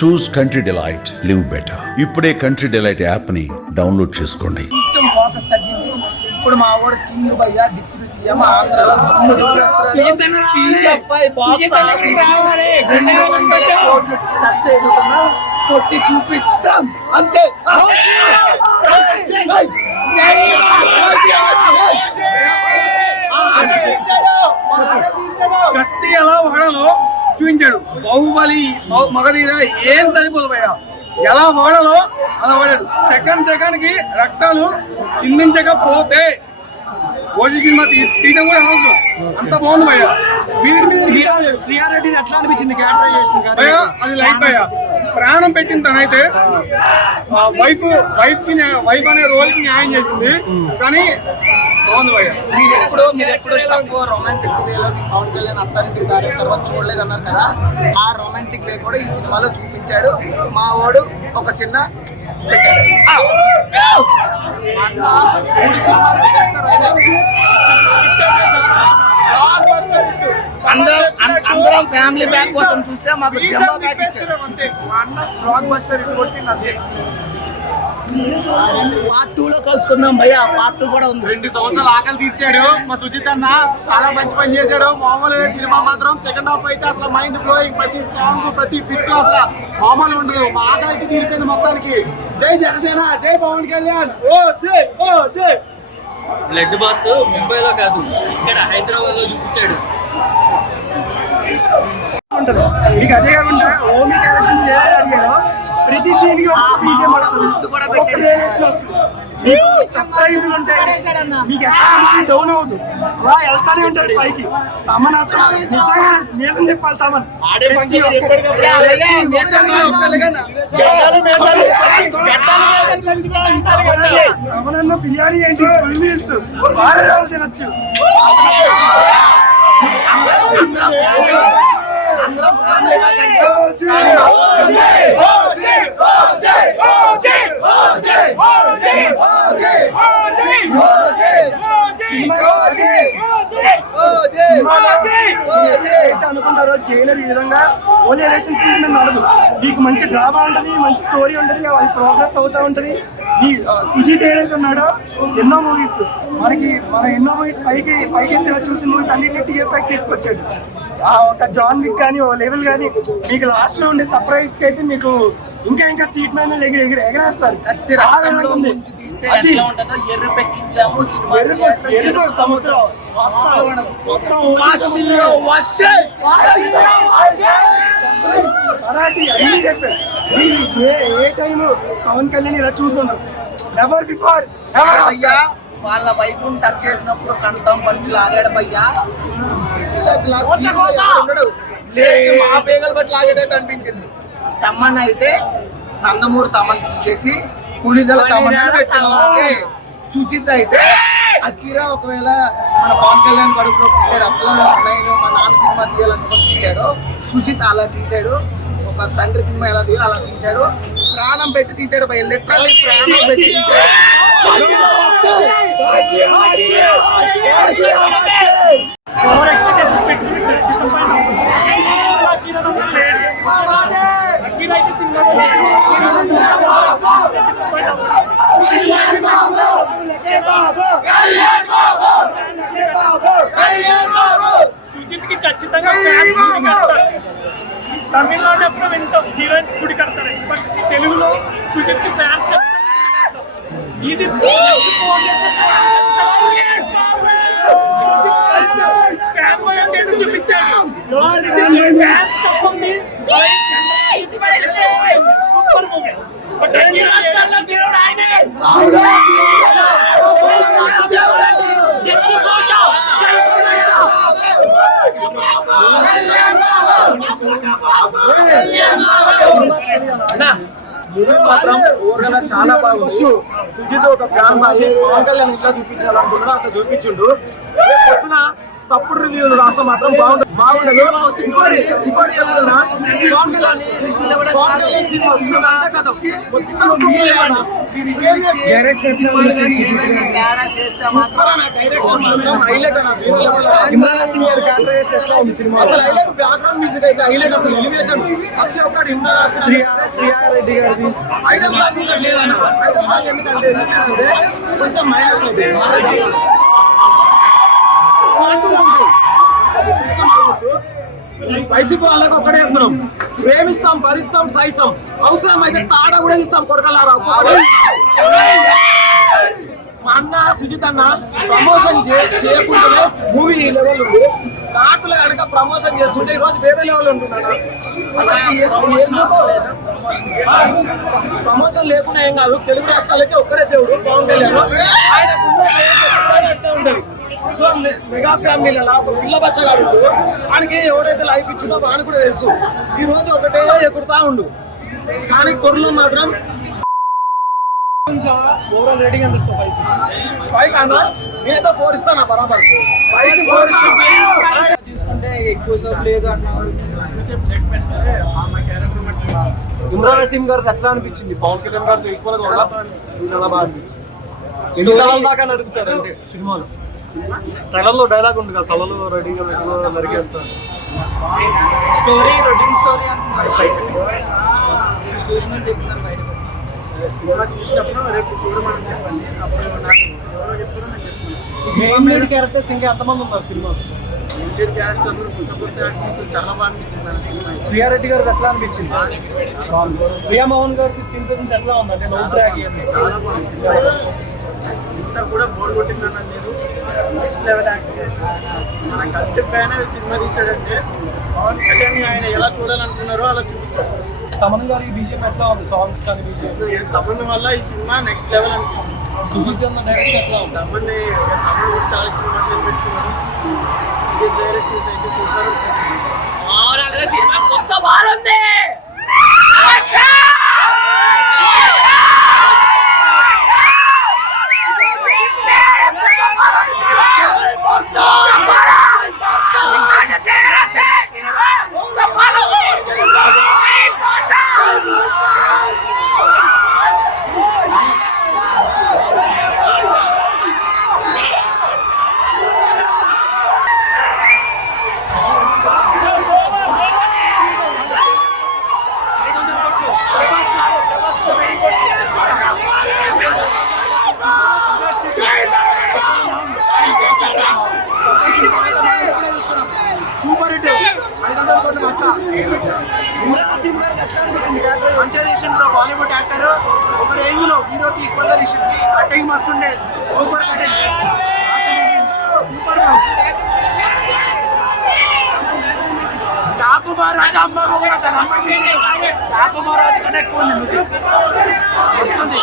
చూస్ country delight, live better. ఇప్పుడే country delight app ని download చేసుకోండి. కొంచెం ఫోకస్ తగ్గింది. ఇప్పుడు మా వాడు కింగ్ భయ్యా డిప్యూటీ సీఎం ఆంధ్రలో టచ్ అయిపోతున్నా కొట్టి చూపిస్తాం అంతే. కత్తి ఎలా వాడాలో చూపించాడు. బాహుబలి మగధీర ఏం సరిపోదు భయ్యా, ఎలా వాడాలో అలా వాడాడు. సెకండ్ కి రక్తాలు చిందించకపోతే ఓజీ సినిమా తీయడం కూడా అనవసరం. అంత బాగుంది భయ్యా. శ్రీయారెడ్డి ఎట్లా అనిపించింది క్యారెక్టరైజేషన్? భయ్యా అది లైఫ్ భయ్యా, ప్రాణం పెట్టిన తనైతే వైఫ్ అనే రోల్ కి న్యాయం చేసింది. కానీ బాగుంది భయ్యా. మీరు ఎప్పుడు రొమాంటిక్ వేలో పవన్ కళ్యాణ్ అత్తారింటికి దారి తర్వాత చూడలేదు అన్నారు కదా, ఆ రొమాంటిక్ వే కూడా ఈ సినిమాలో చూపించాడు. మా వాడు ఒక చిన్న అందరం ఫ్యామిలీ బ్యాక్ కోసం చూస్తే మాకు అంతే. మా అన్న బ్లాక్ బస్టర్ హిట్ కొట్టింది అంతే. పార్ట్ 2 లో కలుసుకుందాం భయ్యా. పార్ట్ 2 కూడా ఉంది. 2 సంవత్సరాలు ఆకలి తీర్చాడు మా సుజిత్ అన్న. చాలా మంచి పని చేశాడు. మామూలు సినిమా మాత్రం సెకండ్ హాఫ్ అయితే అసలు మైండ్ బ్లోయింగ్. ప్రతి సాంగ్ ప్రతి పిట్ అసలు మామూలు ఉండదు. మా ఆకలి అయితే తీరిపోయింది మొత్తానికి. జై జనసేన, జై పవన్ కళ్యాణ్. ఓ జై, ఓ జై. బ్లడ్ బాత్ ముంబైలో కాదు, ఇక్కడ హైదరాబాద్ లో చూపించాడు. మీకు అదే కాకుండా ఓమి క్యారెక్టర్ మీరు ఏదైనా అడిగారో ప్రతి సీన్ కి ఒక బీజిఎం వస్తుంది, ఒక వేరియేషన్ వస్తుంది. మీకు సర్ప్రైజ్లు ఉంటాయి. మీకు ఎక్కడ డౌన్ అవ్వదు, అలా వెళ్తానే ఉంటది పైకి. తమన్ అసలు నిజంగా నేసం చెప్పాలి. తమన్ తమనన్న బిర్యానీ ఏంటి, ఫుల్ మీల్స్ వారం రోజులు తినొచ్చు. అనుకుంటారో జైలర్ ఈ విధంగా ఓన్లీ ఎలక్షన్ సీజన్ మీద నడదు. మీకు మంచి డ్రామా ఉంటది, మంచి స్టోరీ ఉంటది, అది ప్రోగ్రెస్ అవుతా ఉంటది. ఈ సుజిత్ ఏదైతే ఉన్నాడో ఎన్నో మూవీస్ మన ఎన్నో మూవీస్ పైకెత్తిలా చూసిన మూవీస్ అన్నింటినీ టీఎఫ్ఐకి తీసుకొచ్చాడు. ఒక జాన్ విక్ కానీ ఓ లెవెల్ కానీ మీకు లాస్ట్ లో ఉండే సర్ప్రైజ్ కి అయితే మీకు ఇంకా సీట్ మీద ఎగరేస్తారు. ఎరుపు సముద్రం మరాఠీ అన్ని చెప్పారు. మీరు ఏ టైం పవన్ కళ్యాణ్ ఇలా చూస్తున్నారు. ఎవర్ బిఫోర్ అయ్యా వాళ్ళ వైఫ్ టచ్ చేసినప్పుడు కంఠం పట్టి లాగాడు భయ్యా. మా పేగలు బట్టి లాగేటట్టు అనిపించింది. తమ్మన్ అయితే నందమూరి తమ్మన్ తీసేసి పులిదల తమ్మన్ పెట్టాను. సుచిత్ అయితే అకీరా ఒకవేళ మన పవన్ కళ్యాణ్ కడుపులో అట్లా నేను మా నాన్న సినిమా తీయాలనుకుని తీశాడు. సుచిత్ అలా తీశాడు. ఒక తండ్రి సినిమా ఎలా తీయాలి అలా తీశాడు. ప్రాణం పెట్టి తీశాడు భయ, లిటరల్లీ ప్రాణం పెట్టి తీశాడు. సుజిత్ కి ఖచ్చితంగా తమిళనాడు ఎప్పుడు వింటాం హీరోయిన్స్ గుడి కడతారు, బట్ తెలుగులో సుజిత్ కి ఫ్యాన్స్ ఖచ్చితంగా ఇది చూపించాడు. Super movie. బట్ చాలా బాగుంది. సుజిత్ ఒక ఫ్యాన్ బాయ్ పవన్ కళ్యాణ్ ఇట్లా చూపించాలనుకున్నాడు, అట్లా చూపించిండు. పొద్దున తప్పుడు రివ్యూలు రాస్తే మాత్రం బాగుండదు. ఇంకోటి చెప్తున్నా, పవన్ కళ్యాణ్ సినిమా వస్తుందంటే కదా మొత్తం కుమ్మేలేమన్నా. తేడా చేస్తే మాత్రం డైరెక్షన్ మాత్రం హైలైట్ అన్న. ఇమ్రాన్ హసీమ్ గారి క్యారెక్టర్ ఎట్లా ఉంది సినిమా? అసలు హైలైట్ బ్యాక్గ్రౌండ్ మ్యూజిక్ అయితే హైలైట్. అసలు ఎలివేషన్ ప్రతి ఒక్కటి ఇమ్రాన్ హసీమ్ శ్రీయారెడ్డి గారిది ఐటమ్ సాంగ్ ఇంకా లేదన్న. ఐటమ్ సాంగ్ ఎందుకంటే కొంచెం మైనస్ అవుతుంది. వైసీపీ వాళ్ళకి ఒకటే చెప్తున్నాం, ప్రేమిస్తాం, భరిస్తాం, సహిస్తాం, అవసరం అయితే తాడ కూడా ఇస్తాం కొడకలారా. మా అన్న సుజిత్ అన్న ప్రమోషన్ చేయకుండానే మూవీ లెవెల్ ఉంది. నాటులు కనుక ప్రమోషన్ చేస్తుంటే ఈ రోజు వేరే లెవెల్ ఉంటున్నాడు. ప్రమోషన్ లేకుండా ఏం కాదు. తెలుగు రాష్ట్రాలకి ఒక్కడే దేవుడు పవన్ కళ్యాణ్. ఆయనకు ఉంటది మెగా ఫ్యామిలీలో ఒక పిల్ల బచ్చగాడు వాడికి ఎవరైతే లైఫ్ ఇచ్చిందో వాడికి కూడా తెలుసు. ఈ రోజు ఒకటే ఎగురుతా ఉండు, కానీ త్వరలో మాత్రం ఓవరాల్ రేటింగ్ ఎంత ఇస్తావు? 5 అన్నా. నేనైతే 4 ఇస్తాను బరాబర్. 4 తీసుకుంటే ఎక్కువ సేపు లేదు అన్నాడు. ఇమ్రాన్ హసీమ్ గారికి ఎట్లా అనిపించింది? పవన్ కళ్యాణ్ గారికి ఈక్వల్ గా చాలా బాగా అనిపించింది. ఎన్ని తలల దాకా నరుకుతారు అంటే సినిమాలో తలలో డైలాగ్ ఉంది కదా, తలలో రెడీగా నరికేస్తారు. స్టోరీ రొటీన్ స్టోరీ అంటున్నారు చూసినట్టు చెప్తున్నారు బయట. సినిమా చూసినప్పుడు రేపు చూడమని చెప్పండి. అప్పుడు నాకు ఎవరో చెప్తారో నేను చెప్తున్నాను. మెయిన్ క్యారెక్టర్స్ ఇంకా ఎంతమంది ఉన్నారు సినిమా? మెయిన్ క్యారెక్టర్స్ అందరూ కొత్త యాక్టర్స్ చాలా బాగా అనిపించింది అన్న సినిమా. శ్రీయారెడ్డి గారికి ఎట్లా అనిపించింది? ప్రియా మోహన్ గారికి స్క్రీన్ ప్రెజెన్స్ ఎట్లా ఉంది? అంటే నో ట్రాక్ చాలా బాగుంది. ఇంత కూడా బోర్ కొట్టిందన్న లేదు. Next level acting. మన కంటి ఫ్యాన్ సినిమా తీసాడంటే పవన్ కళ్యాణ్ ఆయన ఎలా చూడాలనుకున్నారో అలా చూపించాడు. తమన్ గారి బీజేపీ ఎట్లా ఉంది? సాంగ్స్ కానీ బీజేపీ తమన్ వల్ల ఈ సినిమా నెక్స్ట్ లెవెల్ అనిపించింది. సుజిత్ అన్న డైరెక్షన్ ఎట్లా ఉంది? తమన్ చాలా చిన్న పెట్టుకున్నారు. సుజిత్ డైరెక్షన్స్ అయితే సూపర్. సినిమా కొత్త బాగుంది. Super hit. 500 కోట్ల అక్క. ఇమ్రాన్ హసీమ్ గారికి ఎట్లా అనిపించింది? మంచిగా చేసిన బాలీవుడ్ యాక్టర్ ఒక రేంజ్ లో హీరోకి ఈక్వల్ గా తీసి కటింగ్ మస్తు ఉండే. Super cutting, super. మహారాజ్ అమ్మ కూడా తన అమ్మకి మహారాజ్ కన్నా ఎక్కువ ఉంది వస్తుంది.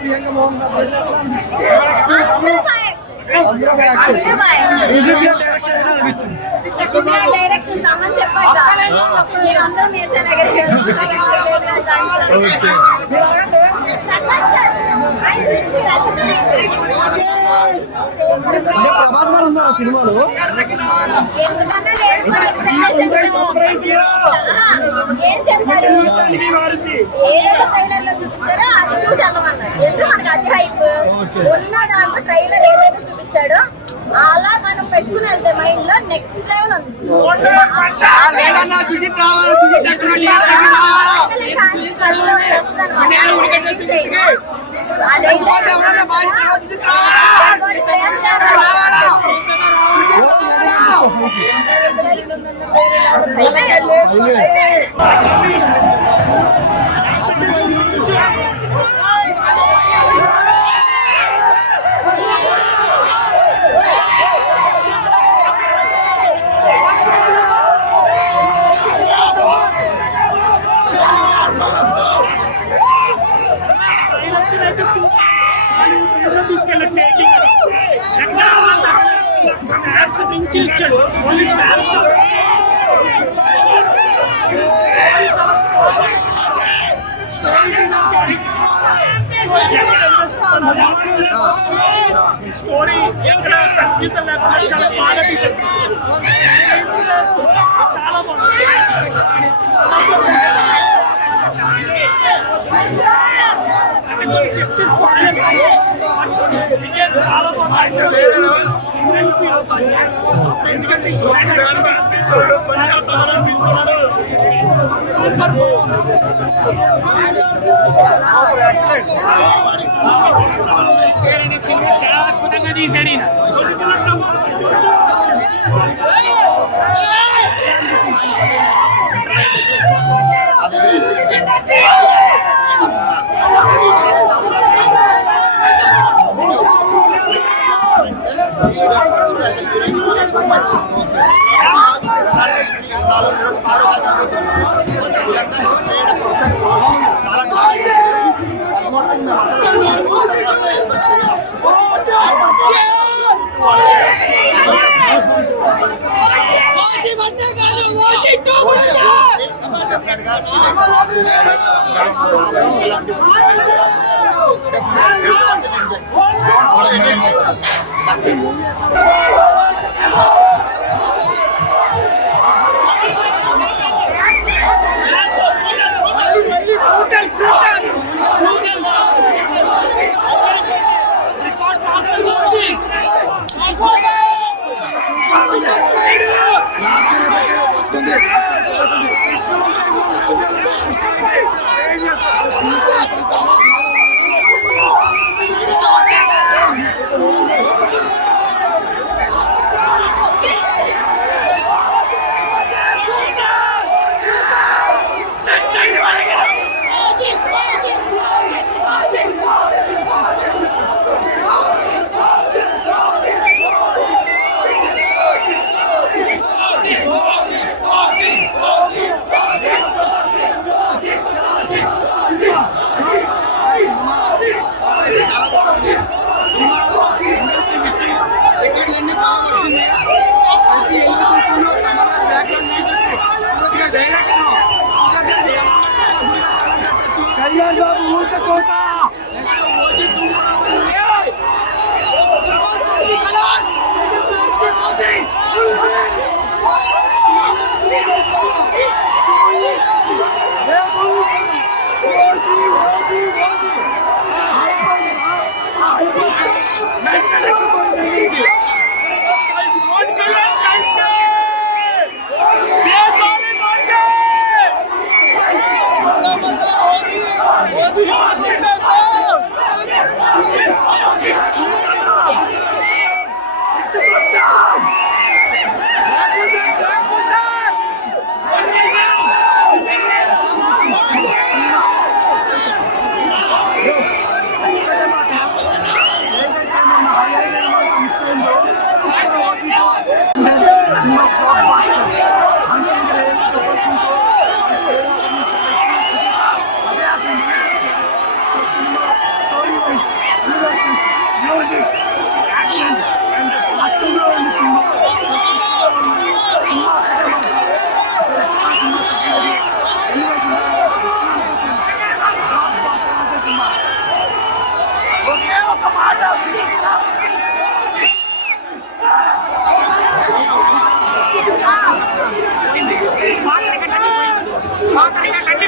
ప్రియాంక మోహన్ డైరెక్షన్ తమని చెప్పండి మీరు అందరూ ప్రభాస్ గారు ఉన్నారు సినిమాలో. ఎందుకన్నా లేదు ఏం చెప్పారు, ఏదైతే ట్రైలర్ లో చూపించారో అది చూసి వెళ్ళమన్నారు. ఎందుకు మనకు అది హైప్ ఉన్న దాంట్లో ట్రైలర్ ఏదైతే చూపించాడో అలా మనం పెట్టుకుని వెళ్తే మైండ్ లో నెక్స్ట్ లెవెల్ ఉంది మించి ఇచ్చాడు. ఓన్లీ ఫ్యాన్స్ చాలా స్టోరీ ఎక్కడ కన్ఫ్యూజన్ లేకుండా చాలా బాగా తీశారు. చాలా బాగుంది. అంటే కొన్ని చెప్పి స్పాయిలర్స్ చాలా బాగుంది. సూపర్ చాలా అద్భుతంగా తీశాడు ఈయన.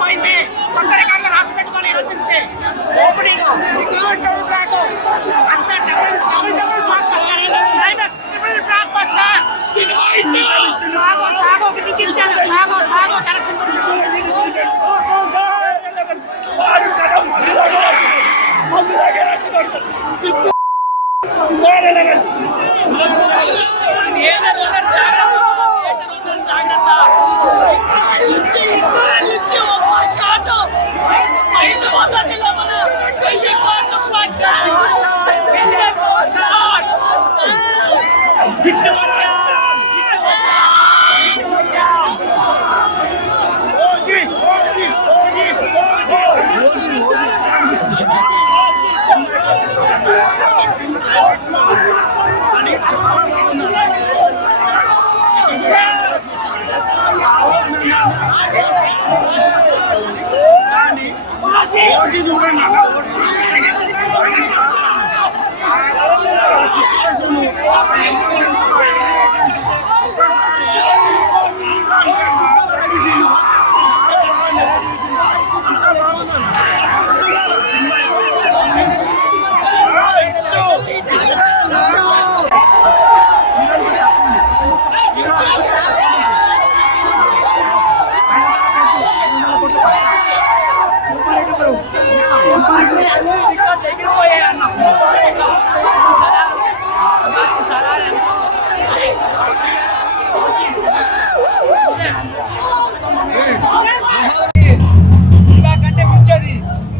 పోయింది. కొత్త రికార్డులు రాసి పెట్టుకొని రచించే ఓపెనింగ్ అంతా double climax triple blockbuster. సాగో కించాలి సాగో కనెక్షన్ ఓటీ చూడండి సినిమా కంటే మించేది.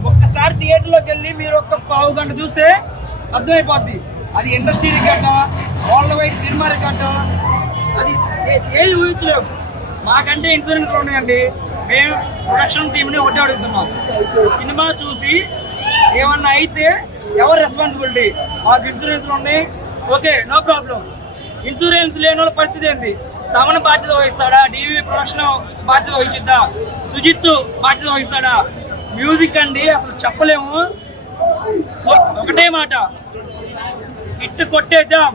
ఒక్కసారి థియేటర్లోకి వెళ్ళి మీరు ఒక్క పావు గంట చూస్తే అర్థమైపోద్ది. అది ఇండస్ట్రీ రికార్డా, వరల్డ్ వైడ్ సినిమా రికార్డా, అది ఏది ఊహించలేవు. మాకంటే ఇన్సూరెన్స్లు ఉన్నాయండి. మేము ప్రొడక్షన్ టీంని ఒకటి అడుగుతున్నాం, సినిమా చూసి ఏమన్నా అయితే ఎవరు రెస్పాన్సిబిలిటీ? మాకు ఇన్సూరెన్స్లు ఉన్నాయి, ఓకే, నో ప్రాబ్లం. ఇన్సూరెన్స్ లేని వాళ్ళ పరిస్థితి ఏంది? తమను బాధ్యత వహిస్తాడా? డివి ప్రొడక్షన్ బాధ్యత వహించిద్దా? సుజిత్ బాధ్యత వహిస్తాడా? మ్యూజిక్ అండి అసలు చెప్పలేము. ఒకటే మాట, హిట్ కొట్టేసాం.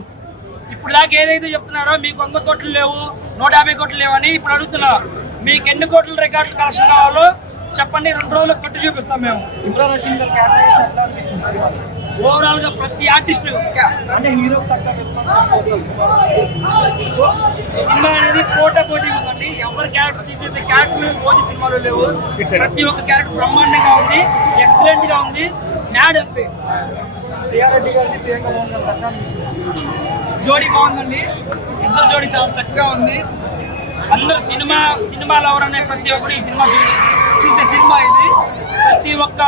ఇప్పుడు దాకా ఏదైతే చెప్తున్నారో మీకు 100 కోట్లు లేవు, 150 కోట్లు లేవు అని ఇప్పుడు అడుగుతున్నా. మీకు ఎన్ని కోట్ల రికార్డులు కలెక్షన్ కావాలో చెప్పండి, 2 రోజులకు కొట్టి చూపిస్తాం మేము. ఓవరాల్ గా ప్రతి ఆర్టిస్ట్ అంటే హీరో సినిమా అనేది పోటీ ఉందండి. ఎవరి క్యారెక్టర్ తీసేది క్యారెక్టర్ పోటీ సినిమాలో లేవు. ప్రతి ఒక్క క్యారెక్టర్ బ్రహ్మాండంగా ఉంది, ఎక్సలెంట్ గా ఉంది. నాడ్ అంతే. జోడీ బాగుందండి, ఇద్దరు జోడీ చాలా చక్కగా ఉంది. అందరూ సినిమాలు ఎవరనే ప్రతి ఒక్కరు ఈ సినిమా చూసే సినిమా ఇది. ప్రతి ఒక్క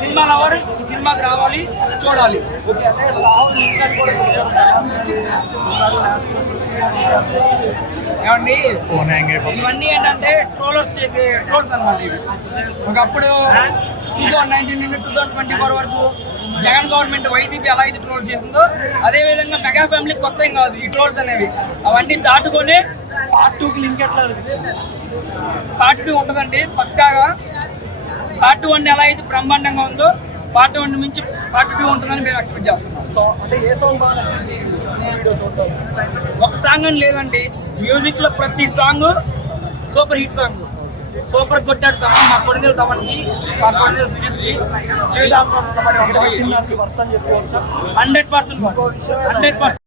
సినిమాలు ఎవరు ఈ సినిమాకి రావాలి, చూడాలి. ఏమండి ఇవన్నీ ఏంటంటే ట్రోలర్స్ చేసే ట్రోల్స్ అనమాట. ఇవి ఒకప్పుడు 2019 నుండి 2024 వరకు జగన్ గవర్నమెంట్ వైసీపీ ఎలా అయితే ట్రోల్ చేసిందో అదేవిధంగా మెగా ఫ్యామిలీ కొత్త ఏం కాదు ఈ ట్రోల్స్ అనేవి. అవన్నీ దాటుకొని పార్ట్ 2కి లింక్ ఎట్లా పార్ట్ 2 ఉంటుందండి పక్కాగా. పార్ట్ 1 ఎలా అయితే బ్రహ్మాండంగా ఉందో పార్ట్ 1 మించి పార్ట్ 2 ఉంటుందని మేము ఎక్స్పెక్ట్ చేస్తున్నాం. సో అంటే ఏ సాంగ్ బాగా నచ్చింది? ఒక సాంగ్ అని లేదండి, మ్యూజిక్ లో ప్రతి song super hit song. Super కొట్టాడు తమన్, మా కొడుకులు తమన్కి, మా కొడుకులు సుజిత్కి 100%